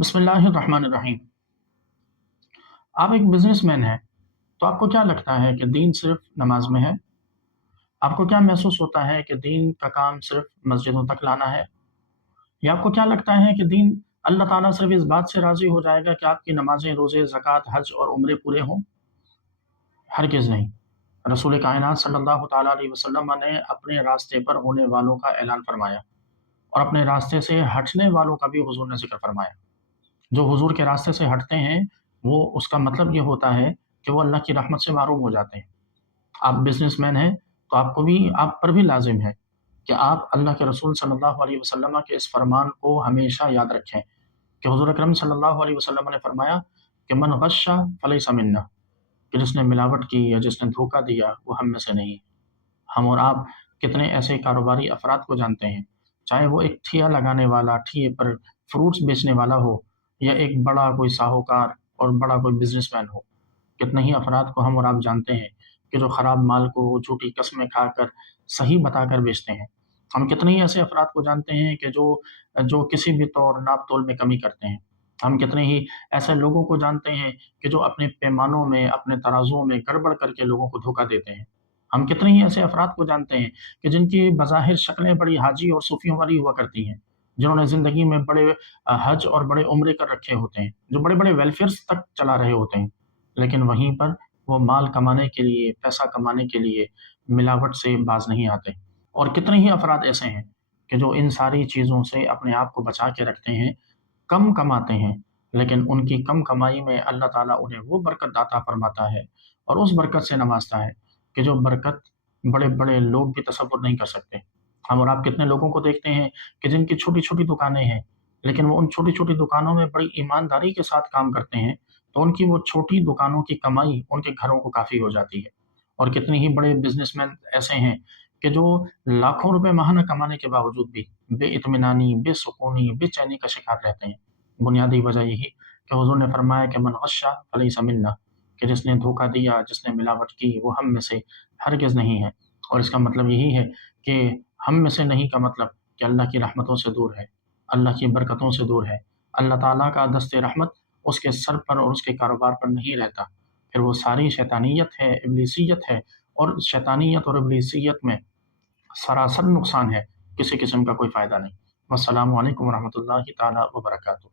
बिस्मिल्लाहिर्रहमानिर्रहीम। आप एक बिजनेसमैन हैं, तो आपको क्या लगता है कि दीन सिर्फ नमाज में है? आपको क्या महसूस होता है कि दीन का काम सिर्फ मस्जिदों तक लाना है? या आपको क्या लगता है कि दीन अल्लाह ताला सिर्फ इस बात से राज़ी हो जाएगा कि आपकी नमाज़ें, रोज़े, ज़कात, हज और उम्रे पूरे हों? हरगिज़ नहीं। रसूल कायनात सल्लल्लाहु ताला अलैहि वसल्लम ने अपने रास्ते पर होने वालों का ऐलान फरमाया और अपने रास्ते से हटने वालों का भी हुज़ूर ने ज़िक्र फरमाया। जो हुजूर के रास्ते से हटते हैं, वो उसका मतलब ये होता है कि वो अल्लाह की रहमत से महरूम हो जाते हैं। आप बिज़नेसमैन हैं, तो आपको भी आप पर भी लाज़िम है कि आप अल्लाह के रसूल सल्लल्लाहु अलैहि वसल्लम के इस फरमान को हमेशा याद रखें कि हुज़ूर अकरम सल्लल्लाहु अलैहि वसल्लम ने फरमाया कि मन गश्शा फलैसा मिन्ना, कि जिसने मिलावट की या जिसने धोखा दिया, वो हम में से नहीं है। हम और आप कितने ऐसे कारोबारी अफ़राद को जानते हैं, चाहे वो एक ठिया लगाने वाला, ठिए पर फ्रूट्स बेचने वाला हो या एक बड़ा कोई साहूकार और बड़ा कोई बिज़नेसमैन हो। कितने ही अफ़राद को हम और आप जानते हैं कि जो ख़राब माल को झूठी कस्में खाकर सही बताकर बेचते हैं। हम कितने ही ऐसे अफ़राद को जानते हैं कि जो जो किसी भी तौर नाप-तोल में कमी करते हैं। हम कितने ही ऐसे लोगों को जानते हैं कि जो अपने पैमानों में, अपने तराज़ुओं में गड़बड़ करके लोगों को धोखा देते हैं। हम कितने ही ऐसे अफ़राद को जानते हैं कि जिनकी बज़ाहिर शक्लें बड़ी हाजी और सूफ़ियों वाली हुआ करती हैं, जिन्होंने ज़िंदगी में बड़े हज और बड़े उम्रे कर रखे होते हैं, जो बड़े-बड़े वेलफेयर्स तक चला रहे होते हैं। लेकिन वहीं पर वो माल कमाने के लिए, पैसा कमाने के लिए मिलावट से बाज़ नहीं आते। और कितने ही अफ़राद ऐसे हैं कि जो इन सारी चीज़ों से अपने आप को बचा के रखते हैं, कम कमाते हैं, लेकिन उनकी कम कमाई में अल्लाह ताला उन्हें वो बरकत अता फ़रमाता है और उस बरकत से नवाज़ता है कि जो बरकत बड़े-बड़े लोग भी तसव्वुर नहीं कर सकते। हम और आप कितने लोगों को देखते हैं कि जिनकी छोटी-छोटी दुकानें हैं, लेकिन वो उन छोटी-छोटी दुकानों में बड़ी ईमानदारी के साथ काम करते हैं, तो उनकी वो छोटी दुकानों की कमाई उनके घरों को काफ़ी हो जाती है। और कितने ही बड़े बिज़नेसमैन ऐसे हैं कि जो लाखों रुपए माहाना कमाने के बावजूद भी बेइत्मीनानी, बेसुकूनी, बेचैनी का शिकार रहते हैं। बुनियादी वजह यही कि हुज़ूर ने फरमाया कि मन गश्शा फलैसा मिन्ना, कि जिसने धोखा दिया, जिसने मिलावट की, वो हम में से हरगिज़ नहीं है। और इसका मतलब यही है कि हम में से नहीं का मतलब कि अल्लाह की रहमतों से दूर है, अल्लाह की बरकतों से दूर है। अल्लाह ताला का दस्ते रहमत उसके सर पर और उसके कारोबार पर नहीं रहता। फिर वो सारी शैतानियत है, इब्लीसियत है और शैतानियत और इब्लीसियत में सरासर नुकसान है, किसी किस्म का कोई फ़ायदा नहीं। वस्सलामु अलैकुम व रहमतुल्लाहि ताला व बरकातुहू।